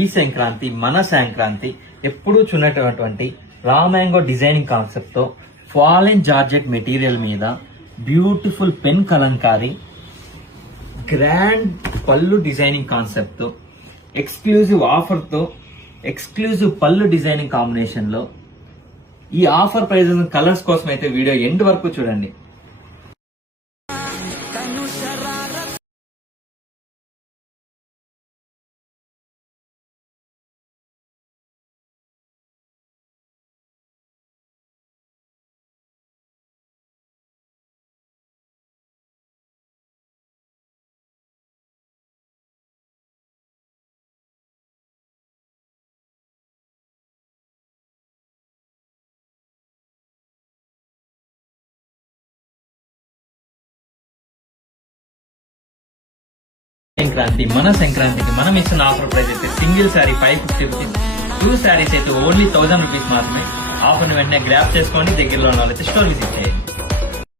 ఈ సంక్రాంతి మన సంక్రాంతి ఎప్పుడూ చూడటటువంటి రా మ్యాంగో డిజైనింగ్ కాన్సెప్ట్ తో ఫాలెన్ జార్జెట్ మెటీరియల్ మీద బ్యూటిఫుల్ పెన్ కలంకారీ గ్రాండ్ పళ్ళు డిజైనింగ్ కాన్సెప్ట్ తో ఎక్స్క్లూజివ్ ఆఫర్ తో ఎక్స్క్లూజివ్ పళ్ళు డిజైనింగ్ కాంబినేషన్ లో ఈ ఆఫర్ ప్రైజెస్ కలర్స్ కోసం అయితే వీడియో ఎండ్ వరకు చూడండి. సంక్రాంతి మన సంక్రాంతికి మనం ఇస్తున్న ఆఫర్ ప్రైస్ అయితే సింగిల్ శారీ 550 రూపీస్, 2 శారీస్ అయితే ఓన్లీ 1000 రూపీస్ మాత్రమే. ఆఫర్ వెంటనే గ్రాప్ చేసుకోండి, దగ్గరలో ఉన్న వాళ్ళైతే స్టోర్ విజిట్ చేయండి.